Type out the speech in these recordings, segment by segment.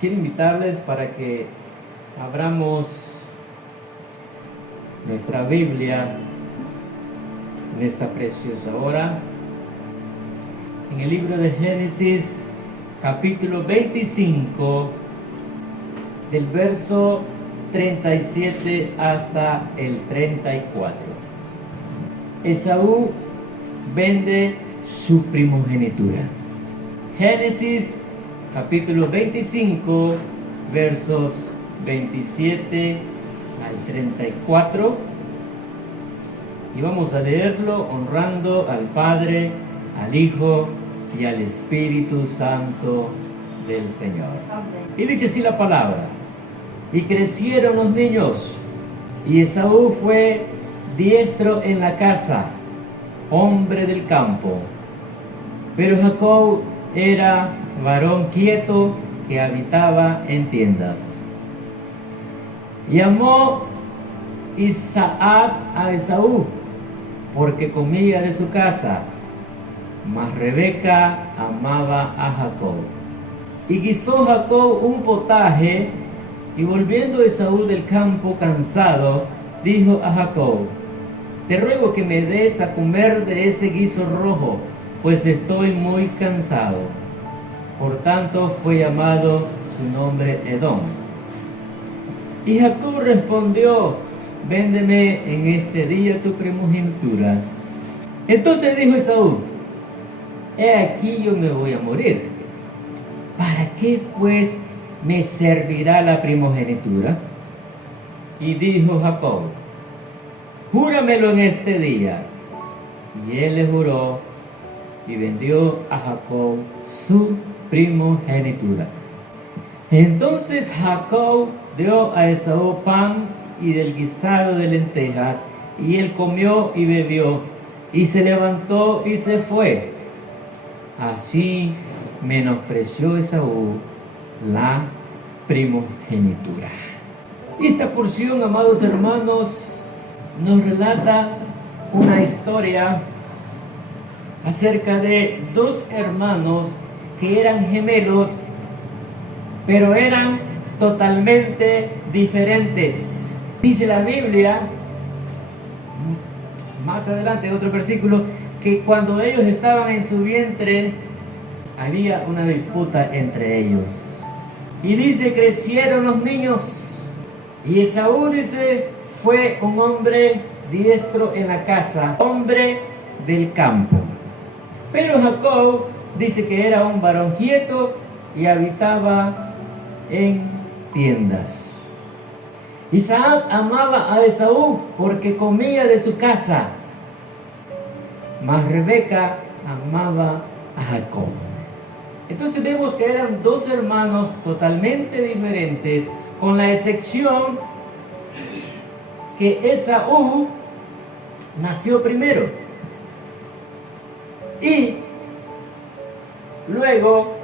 Quiero invitarles para que abramos nuestra Biblia en esta preciosa hora, en el libro de Génesis, capítulo 25, del verso 37 hasta el 34. Esaú vende su primogenitura. Génesis capítulo 25, versos 27 al 34. Y vamos a leerlo honrando al Padre, al Hijo y al Espíritu Santo del Señor. Amén. Y dice así la palabra: y crecieron los niños, y Esaú fue diestro en la casa, hombre del campo. Pero Jacob era varón quieto que habitaba en tiendas. Y amó Isaac a Esaú, porque comía de su casa, mas Rebeca amaba a Jacob. Y guisó Jacob un potaje, y volviendo Esaú del campo cansado, dijo a Jacob: te ruego que me des a comer de ese guiso rojo, pues estoy muy cansado. Por tanto fue llamado su nombre Edom. Y Jacob respondió: véndeme en este día tu primogenitura. Entonces dijo Esaú: he aquí yo me voy a morir. ¿Para qué pues me servirá la primogenitura? Y dijo Jacob: júramelo en este día. Y él le juró, y vendió a Jacob su primogenitura. Entonces Jacob dio a Esaú pan y del guisado de lentejas, y él comió y bebió, y se levantó y se fue. Así menospreció Esaú la primogenitura. Esta porción, amados hermanos, nos relata una historia acerca de dos hermanos que eran gemelos, pero eran totalmente diferentes. Dice la Biblia, más adelante en otro versículo, que cuando ellos estaban en su vientre, había una disputa entre ellos. Y dice: crecieron los niños. Y Esaú, dice, fue un hombre diestro en la casa, hombre del campo. Pero Jacob dice que era un varón quieto y habitaba en tiendas. Isaac amaba a Esaú porque comía de su casa, mas Rebeca amaba a Jacob. Entonces vemos que eran dos hermanos totalmente diferentes, con la excepción que Esaú nació primero y luego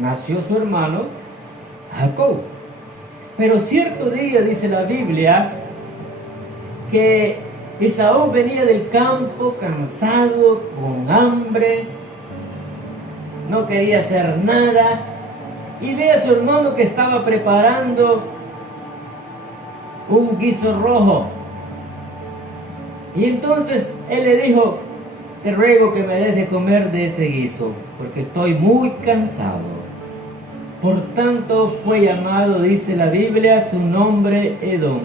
nació su hermano Jacob. Pero cierto día, dice la Biblia, que Esaú venía del campo cansado, con hambre, no quería hacer nada, y ve a su hermano que estaba preparando un guiso rojo. Y entonces él le dijo: te ruego que me des de comer de ese guiso, porque estoy muy cansado. Por tanto fue llamado, dice la Biblia, su nombre Edom.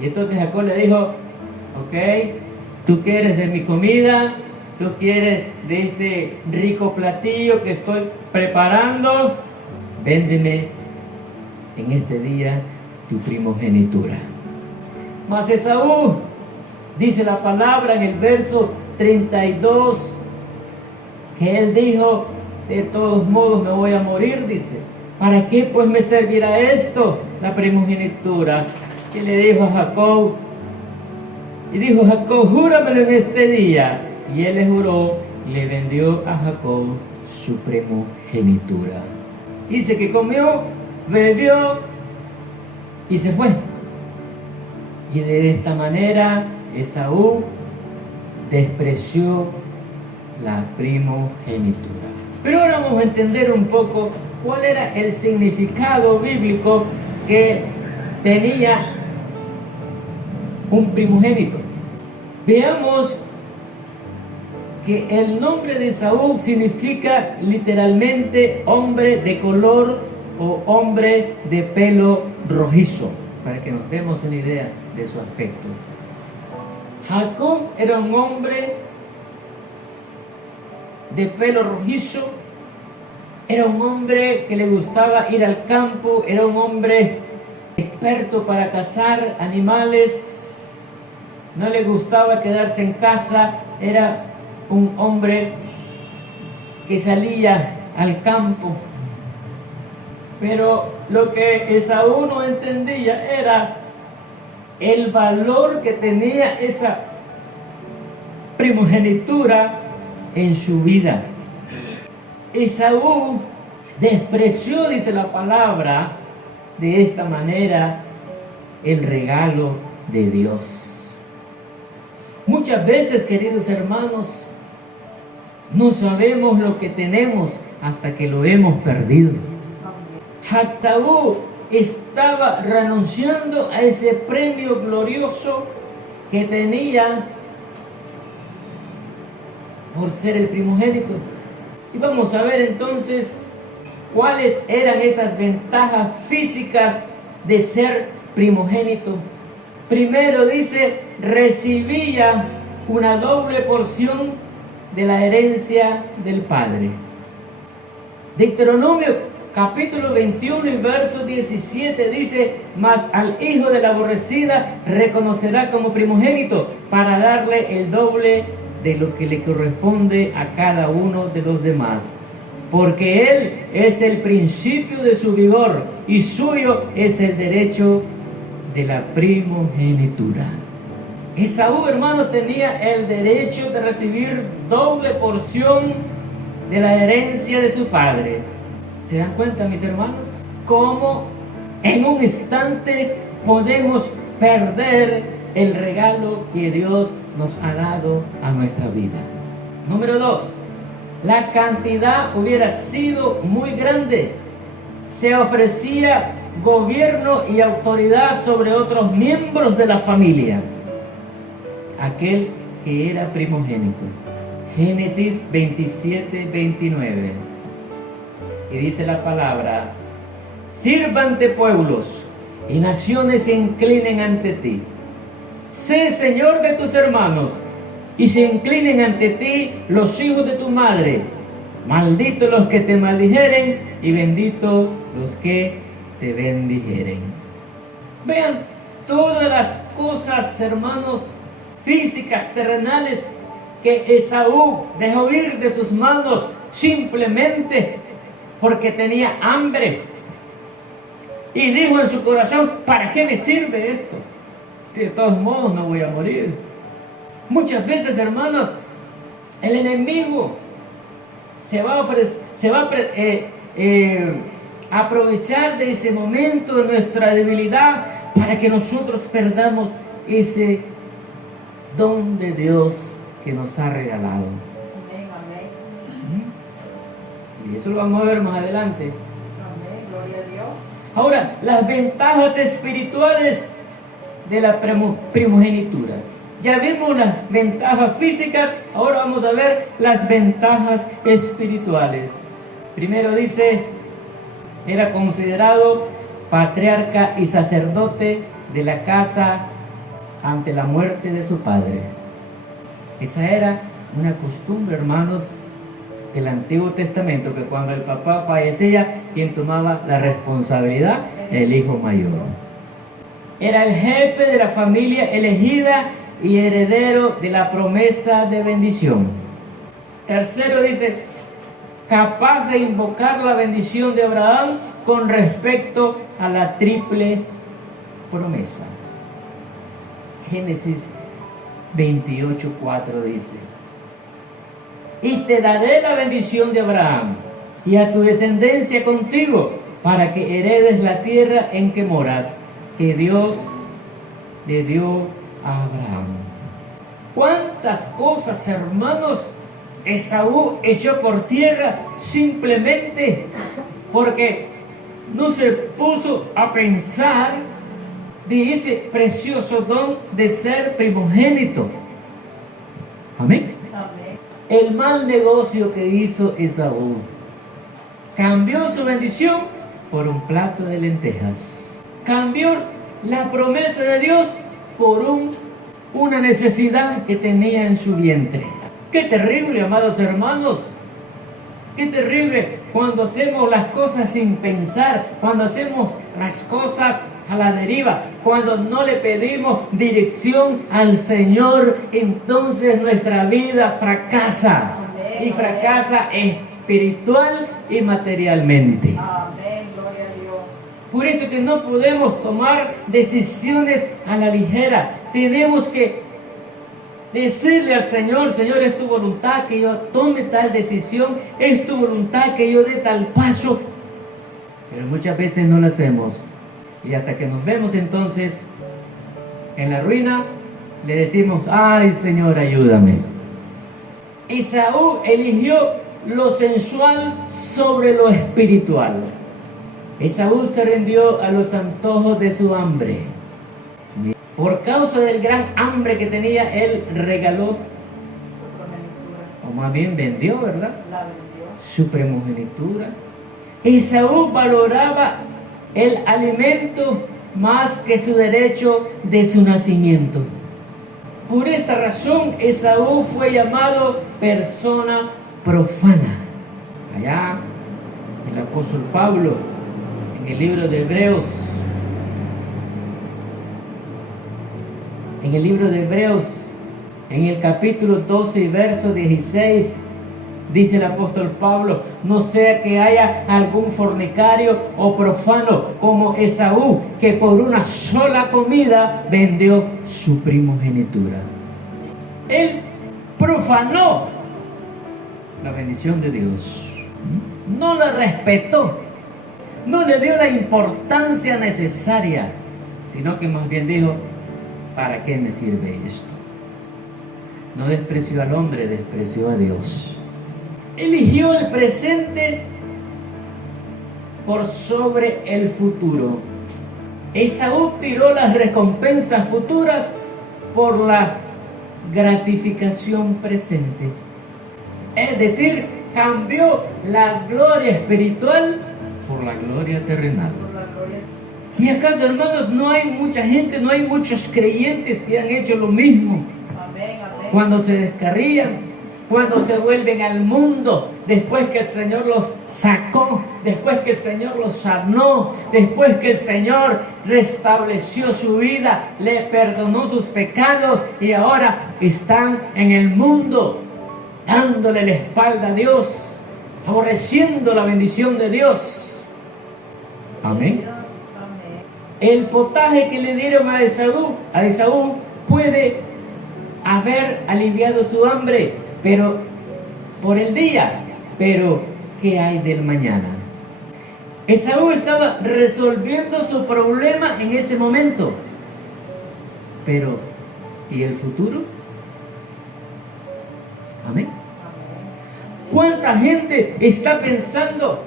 Y entonces Jacob le dijo: ok, tú quieres de mi comida, tú quieres de este rico platillo que estoy preparando, véndeme en este día tu primogenitura. Mas Esaú, dice la palabra en el verso 32, que él dijo: de todos modos me voy a morir, dice. ¿Para qué pues me servirá esto, la primogenitura? Que le dijo a Jacob. Y dijo Jacob: júramelo en este día. Y él le juró y le vendió a Jacob su primogenitura. Dice que comió, bebió y se fue. Y de esta manera Esaú despreció la primogenitura. Pero ahora vamos a entender un poco ¿cuál era el significado bíblico que tenía un primogénito? Veamos que el nombre de Esaú significa literalmente hombre de color o hombre de pelo rojizo, para que nos demos una idea de su aspecto. Jacob era un hombre de pelo rojizo, era un hombre que le gustaba ir al campo, era un hombre experto para cazar animales, no le gustaba quedarse en casa, era un hombre que salía al campo. Pero lo que Esaú no entendía era el valor que tenía esa primogenitura en su vida. Esaú despreció, dice la palabra, de esta manera el regalo de Dios. Muchas veces, queridos hermanos, no sabemos lo que tenemos hasta que lo hemos perdido. Esaú estaba renunciando a ese premio glorioso que tenía por ser el primogénito. Y vamos a ver entonces cuáles eran esas ventajas físicas de ser primogénito. Primero dice, recibía una doble porción de la herencia del padre. Deuteronomio capítulo 21 y verso 17 dice, mas al hijo de la aborrecida reconocerá como primogénito para darle el doble de lo que le corresponde a cada uno de los demás, porque él es el principio de su vigor y suyo es el derecho de la primogenitura. Esaú, hermano, tenía el derecho de recibir doble porción de la herencia de su padre. ¿Se dan cuenta, mis hermanos? Cómo en un instante podemos perder el regalo que Dios nos ha dado a nuestra vida. Número 2. La cantidad hubiera sido muy grande. Se ofrecía gobierno y autoridad sobre otros miembros de la familia. Aquel que era primogénito. Génesis 27, 29. Y dice la palabra, sírvante pueblos y naciones se inclinen ante ti. Sé Señor de tus hermanos y se inclinen ante ti los hijos de tu madre. Malditos los que te maldijeren y benditos los que te bendijeren. Vean todas las cosas, hermanos, físicas, terrenales, que Esaú dejó ir de sus manos simplemente porque tenía hambre. Y dijo en su corazón, ¿para qué me sirve esto? Si de todos modos no voy a morir. Muchas veces, hermanos, el enemigo se va a aprovechar de ese momento de nuestra debilidad para que nosotros perdamos ese don de Dios que nos ha regalado. Amén, amén. Y eso lo vamos a ver más adelante. Amén, gloria a Dios. Ahora, las ventajas espirituales de la primogenitura. Ya vimos las ventajas físicas, ahora vamos a ver las ventajas espirituales. Primero dice, era considerado patriarca y sacerdote de la casa ante la muerte de su padre. Esa era una costumbre, hermanos, del Antiguo Testamento, que cuando el papá fallecía, quien tomaba la responsabilidad, el hijo mayor. Era el jefe de la familia elegida y heredero de la promesa de bendición. Tercero dice, capaz de invocar la bendición de Abraham con respecto a la triple promesa. Génesis 28:4 dice, y te daré la bendición de Abraham y a tu descendencia contigo, para que heredes la tierra en que moras, que Dios le dio a Abraham. ¿Cuántas cosas, hermanos, Esaú echó por tierra simplemente porque no se puso a pensar de ese precioso don de ser primogénito. Amén. Amén. El mal negocio que hizo Esaú, cambió su bendición por un plato de lentejas. Cambió la promesa de Dios por una necesidad que tenía en su vientre. Qué terrible, amados hermanos. Qué terrible cuando hacemos las cosas sin pensar, cuando hacemos las cosas a la deriva, cuando no le pedimos dirección al Señor, entonces nuestra vida fracasa. Amén. Y fracasa espiritual y materialmente. Amén. Gloria a Dios. Por eso que no podemos tomar decisiones a la ligera. Tenemos que decirle al Señor: Señor, es tu voluntad que yo tome tal decisión, es tu voluntad que yo dé tal paso. Pero muchas veces no lo hacemos. Y hasta que nos vemos entonces en la ruina, le decimos: ay, Señor, ayúdame. Esaú eligió lo sensual sobre lo espiritual. Esaú se rindió a los antojos de su hambre. Por causa del gran hambre que tenía, él regaló, Su primogenitura. o más bien vendió, ¿verdad?, La vendió. su primogenitura. Esaú valoraba el alimento más que su derecho de su nacimiento. Por esta razón, Esaú fue llamado persona profana. Allá, el apóstol Pablo, en el libro de Hebreos, en el capítulo 12 y verso 16, dice el apóstol Pablo: no sea que haya algún fornicario o profano como Esaú, que por una sola comida vendió su primogenitura. Él profanó la bendición de Dios, no la respetó, no le dio la importancia necesaria, sino que más bien dijo: ¿para qué me sirve esto? No despreció al hombre, despreció a Dios. Eligió el presente por sobre el futuro. Esaú tiró las recompensas futuras por la gratificación presente. Es decir, cambió la gloria espiritual por la gloria terrenal. Por la gloria. ¿Y acaso, hermanos, no hay mucha gente, no hay muchos creyentes que han hecho lo mismo? Amén. Amén. Cuando se descarrían, cuando se vuelven al mundo, después que el Señor los sacó, después que el Señor los sanó, después que el Señor restableció su vida, le perdonó sus pecados, y ahora están en el mundo dándole la espalda a Dios, aborreciendo la bendición de Dios. Amén. Amén. El potaje que le dieron a Esaú puede haber aliviado su hambre, pero por el día, pero ¿qué hay del mañana? Esaú estaba resolviendo su problema en ese momento, pero ¿y el futuro? Amén. ¿Cuánta gente está pensando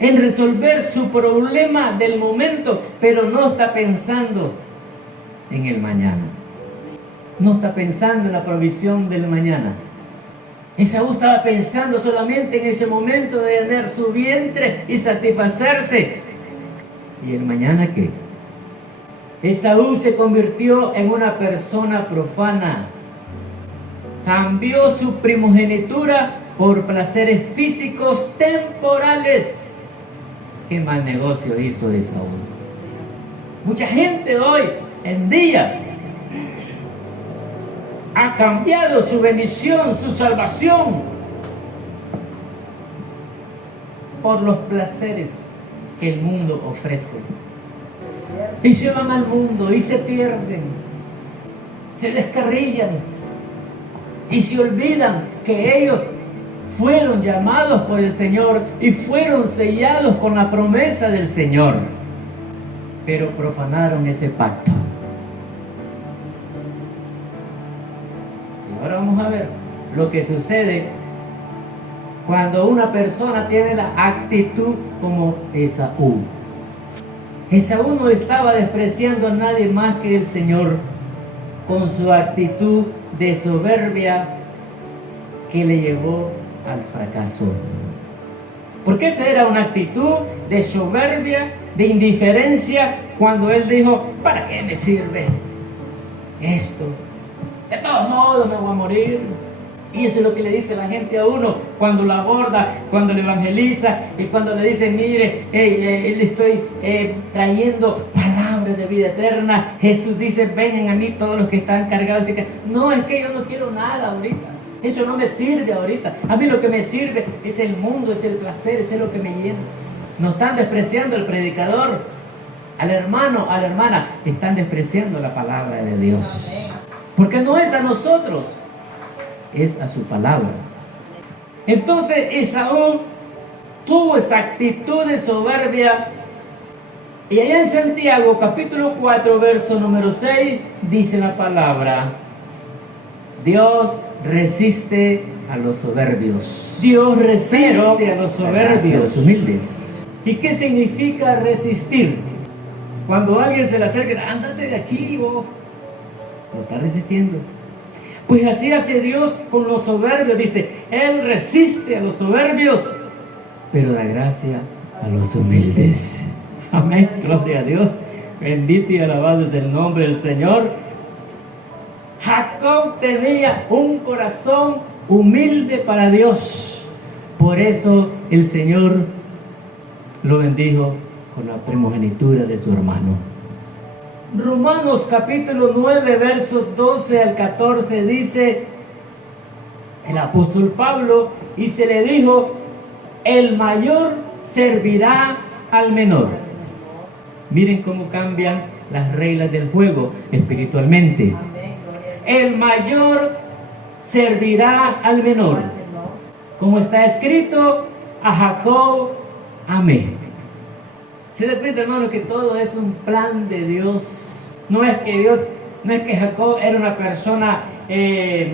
en resolver su problema del momento, pero no está pensando en el mañana? No está pensando en la provisión del mañana. Esaú estaba pensando solamente en ese momento de llenar su vientre y satisfacerse. ¿Y el mañana qué? Esaú se convirtió en una persona profana. Cambió su primogenitura por placeres físicos temporales. Qué mal negocio hizo Esaú. Mucha gente hoy en día ha cambiado su bendición, su salvación, por los placeres que el mundo ofrece. Y se van al mundo y se pierden, se descarrillan y se olvidan que ellos fueron llamados por el Señor y fueron sellados con la promesa del Señor, pero profanaron ese pacto. Y ahora vamos a ver lo que sucede cuando una persona tiene la actitud como Esaú. Esaú no estaba despreciando a nadie más que el Señor con su actitud de soberbia que le llevó al fracaso. Porque esa era una actitud de soberbia, de indiferencia, cuando él dijo: ¿para qué me sirve esto? De todos modos me voy a morir. Y eso es lo que le dice la gente a uno cuando lo aborda, cuando le evangeliza y cuando le dice: mire, le estoy trayendo palabras de vida eterna. Jesús dice: vengan a mí todos los que están cargados. No, es que yo no quiero nada ahorita. Eso no me sirve ahorita. A mí lo que me sirve es el mundo, es el placer, eso es lo que me llena. No están despreciando al predicador, al hermano, a la hermana. Están despreciando la palabra de Dios. Porque no es a nosotros, es a su palabra. Entonces Esaú tuvo esa actitud de soberbia. Y allá en Santiago capítulo 4 verso número 6 dice la palabra: Dios resiste a los soberbios. Dios resiste a los soberbios, a los humildes. ¿Y qué significa resistir? Cuando alguien se le acerca: ándate de aquí, vos. Lo está resistiendo. Pues así hace Dios con los soberbios. Dice: Él resiste a los soberbios, pero da gracia a los humildes. Amén, gloria a Dios. Bendito y alabado es el nombre del Señor. Jacob tenía un corazón humilde para Dios. Por eso el Señor lo bendijo con la primogenitura de su hermano. Romanos capítulo 9 versos 12 al 14 dice el apóstol Pablo: y se le dijo: el mayor servirá al menor. Miren cómo cambian las reglas del juego espiritualmente. El mayor servirá al menor. Como está escrito: a Jacob amé. Se da cuenta, hermano, que todo es un plan de Dios. No es que Jacob era una persona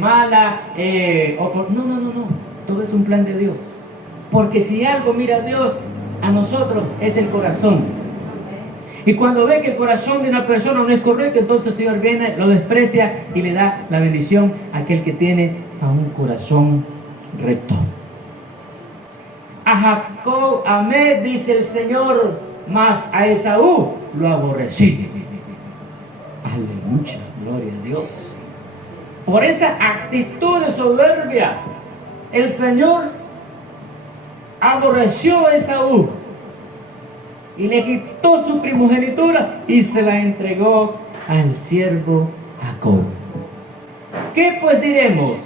mala, no. Todo es un plan de Dios. Porque si algo mira Dios a nosotros es el corazón. Y cuando ve que el corazón de una persona no es correcto, entonces el Señor viene, lo desprecia y le da la bendición a aquel que tiene a un corazón recto. A Jacob amé, dice el Señor, mas a Esaú lo aborrecí. Aleluya, gloria a Dios. Por esa actitud de soberbia, el Señor aborreció a Esaú y le quitó su primogenitura y se la entregó al siervo Jacob. ¿Qué pues diremos?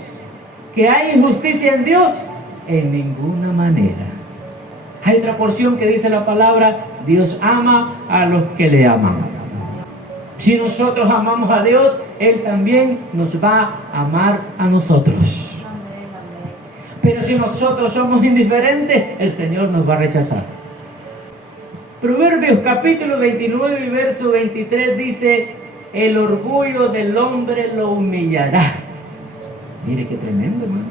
¿Que hay injusticia en Dios? En ninguna manera. Hay otra porción que dice la palabra: Dios ama a los que le aman. Si nosotros amamos a Dios, Él también nos va a amar a nosotros. Pero si nosotros somos indiferentes, el Señor nos va a rechazar. Proverbios capítulo 29 y verso 23 dice: el orgullo del hombre lo humillará. Mire qué tremendo, hermano.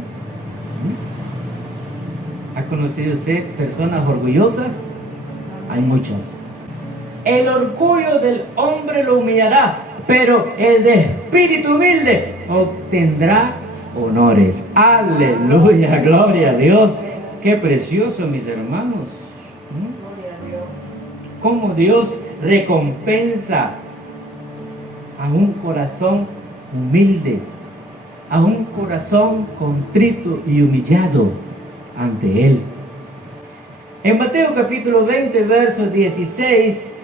¿Ha conocido usted personas orgullosas? Hay muchas. El orgullo del hombre lo humillará, pero el de espíritu humilde obtendrá honores. Aleluya, gloria a Dios. Qué precioso, mis hermanos. Cómo Dios recompensa a un corazón humilde, a un corazón contrito y humillado ante Él. En Mateo capítulo 20 verso 16,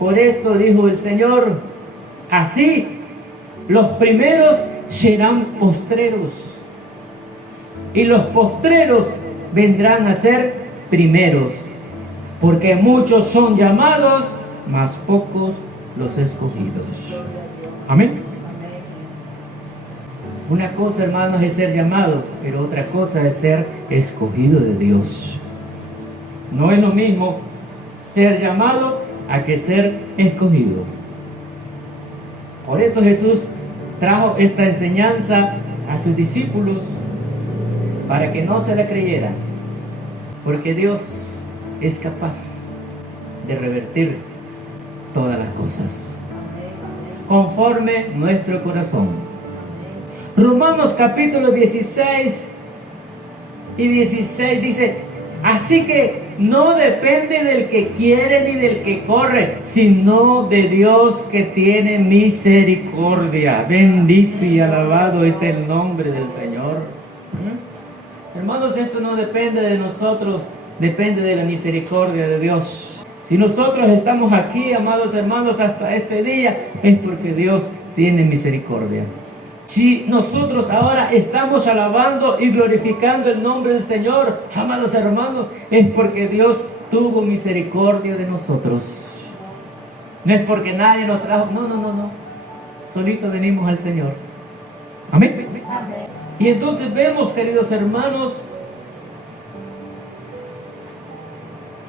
por esto dijo el Señor: así los primeros serán postreros y los postreros vendrán a ser primeros, porque muchos son llamados, mas pocos los escogidos. Amén. Una cosa, hermanos, es ser llamado, pero otra cosa es ser escogido de Dios. No es lo mismo ser llamado a que ser escogido. Por eso Jesús trajo esta enseñanza a sus discípulos, para que no se la creyeran. porque Dios es capaz de revertir todas las cosas conforme nuestro corazón. Romanos capítulo 16 y 16 dice: así que no depende del que quiere ni del que corre, sino de Dios que tiene misericordia. Bendito y alabado es el nombre del Señor. Hermanos, esto no depende de nosotros, depende de la misericordia de Dios. Si nosotros estamos aquí, amados hermanos, hasta este día, es porque Dios tiene misericordia. Si nosotros ahora estamos alabando y glorificando el nombre del Señor, amados hermanos, es porque Dios tuvo misericordia de nosotros. No es porque nadie nos trajo, no. Solito venimos al Señor. Amén. Y entonces vemos, queridos hermanos,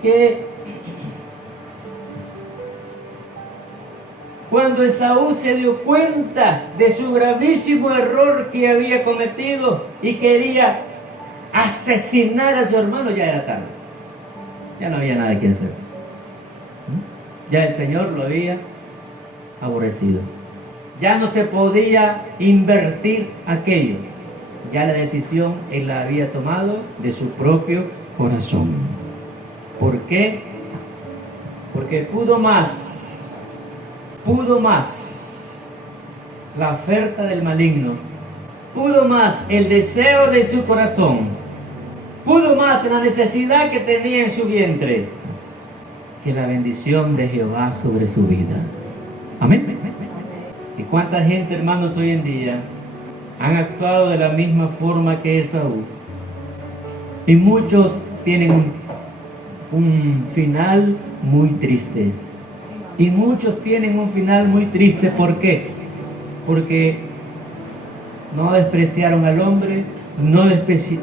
que cuando Esaú se dio cuenta de su gravísimo error que había cometido y quería asesinar a su hermano, ya era tarde. Ya no había nada que hacer. Ya el Señor lo había aborrecido. Ya no se podía invertir aquello. Ya la decisión él la había tomado de su propio corazón. ¿Por qué? Porque pudo más la oferta del maligno, pudo más el deseo de su corazón, pudo más la necesidad que tenía en su vientre que la bendición de Jehová sobre su vida. Amén. ¿Y cuánta gente, hermanos, hoy en día han actuado de la misma forma que Esaú? Y muchos tienen un final muy triste. Y muchos tienen un final muy triste. ¿Por qué? Porque no despreciaron al hombre, no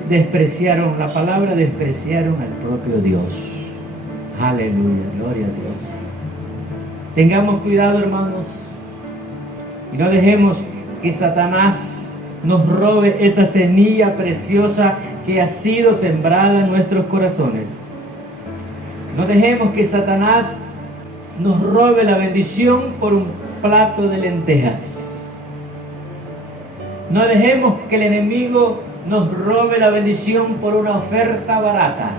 despreciaron la palabra, despreciaron al propio Dios. Aleluya, gloria a Dios. Tengamos cuidado, hermanos, y no dejemos que Satanás nos robe esa semilla preciosa que ha sido sembrada en nuestros corazones. No dejemos que Satanás nos robe la bendición por un plato de lentejas. No dejemos que el enemigo nos robe la bendición por una oferta barata.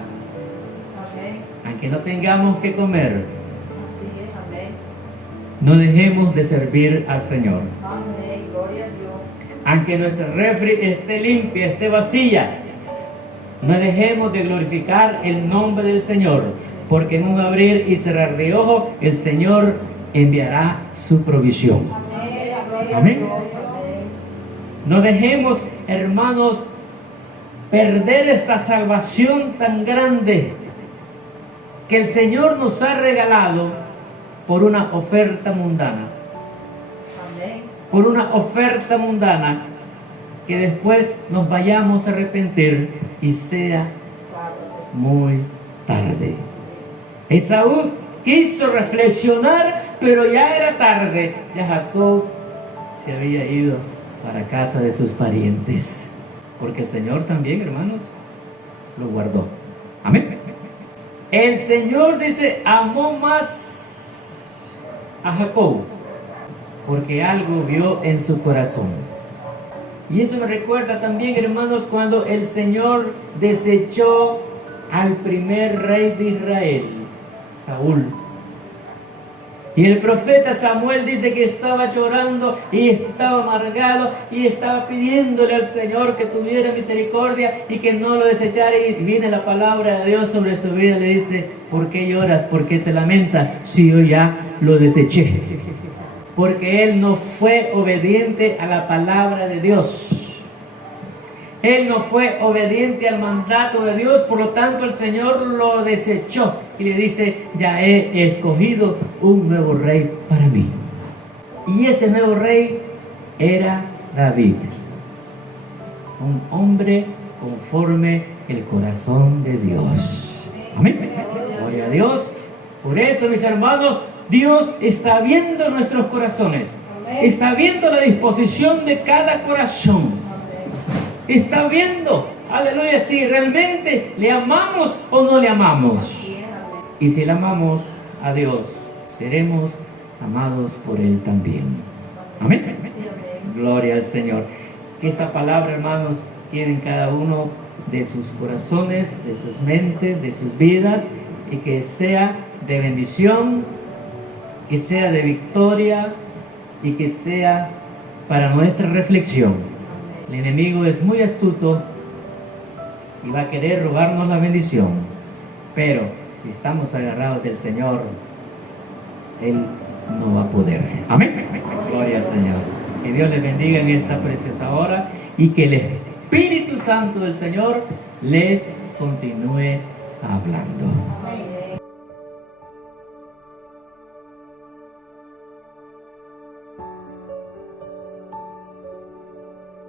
Amén. Aunque no tengamos que comer, Así es, amén. no dejemos de servir al Señor. Amén, gloria a Dios. Aunque nuestra refri esté limpia, esté vacía, no dejemos de glorificar el nombre del Señor. Porque en un abrir y cerrar de ojos, el Señor enviará su provisión. Amén, gloria a Amén. Dios, amén. No dejemos, hermanos, perder esta salvación tan grande que el Señor nos ha regalado por una oferta mundana. Amén. Por una oferta mundana que después nos vayamos a arrepentir y sea muy tarde. Esaú quiso reflexionar, pero ya era tarde. Ya Jacob se había ido para casa de sus parientes. Porque el Señor también, hermanos, lo guardó. Amén. El Señor dice, amó más a Jacob, porque algo vio en su corazón. Y eso me recuerda también, hermanos, cuando el Señor desechó al primer rey de Israel, Saúl. Y el profeta Samuel dice que estaba llorando y estaba amargado y estaba pidiéndole al Señor que tuviera misericordia y que no lo desechara. Y viene la palabra de Dios sobre su vida y le dice, ¿por qué lloras? ¿Por qué te lamentas? Si yo ya lo deseché. Porque él no fue obediente a la palabra de Dios. Él no fue obediente al mandato de Dios, por lo tanto el Señor lo desechó y le dice, ya he escogido un nuevo rey para mí. Y ese nuevo rey era David, un hombre conforme el corazón de Dios. Amén. Gloria a Dios. Por eso, mis hermanos, Dios está viendo nuestros corazones, está viendo la disposición de cada corazón. Está viendo Aleluya, si realmente le amamos o no le amamos. Bien, amén. Y si le amamos a Dios, seremos amados por Él también. Amén. Sí, amén. Gloria al Señor. Que esta palabra, hermanos, quede en cada uno de sus corazones, de sus mentes, de sus vidas, y que sea de bendición, que sea de victoria y que sea para nuestra reflexión. El enemigo es muy astuto y va a querer robarnos la bendición, pero si estamos agarrados del Señor, Él no va a poder. Amén. Gloria al Señor. Que Dios les bendiga en esta preciosa hora y que el Espíritu Santo del Señor les continúe hablando.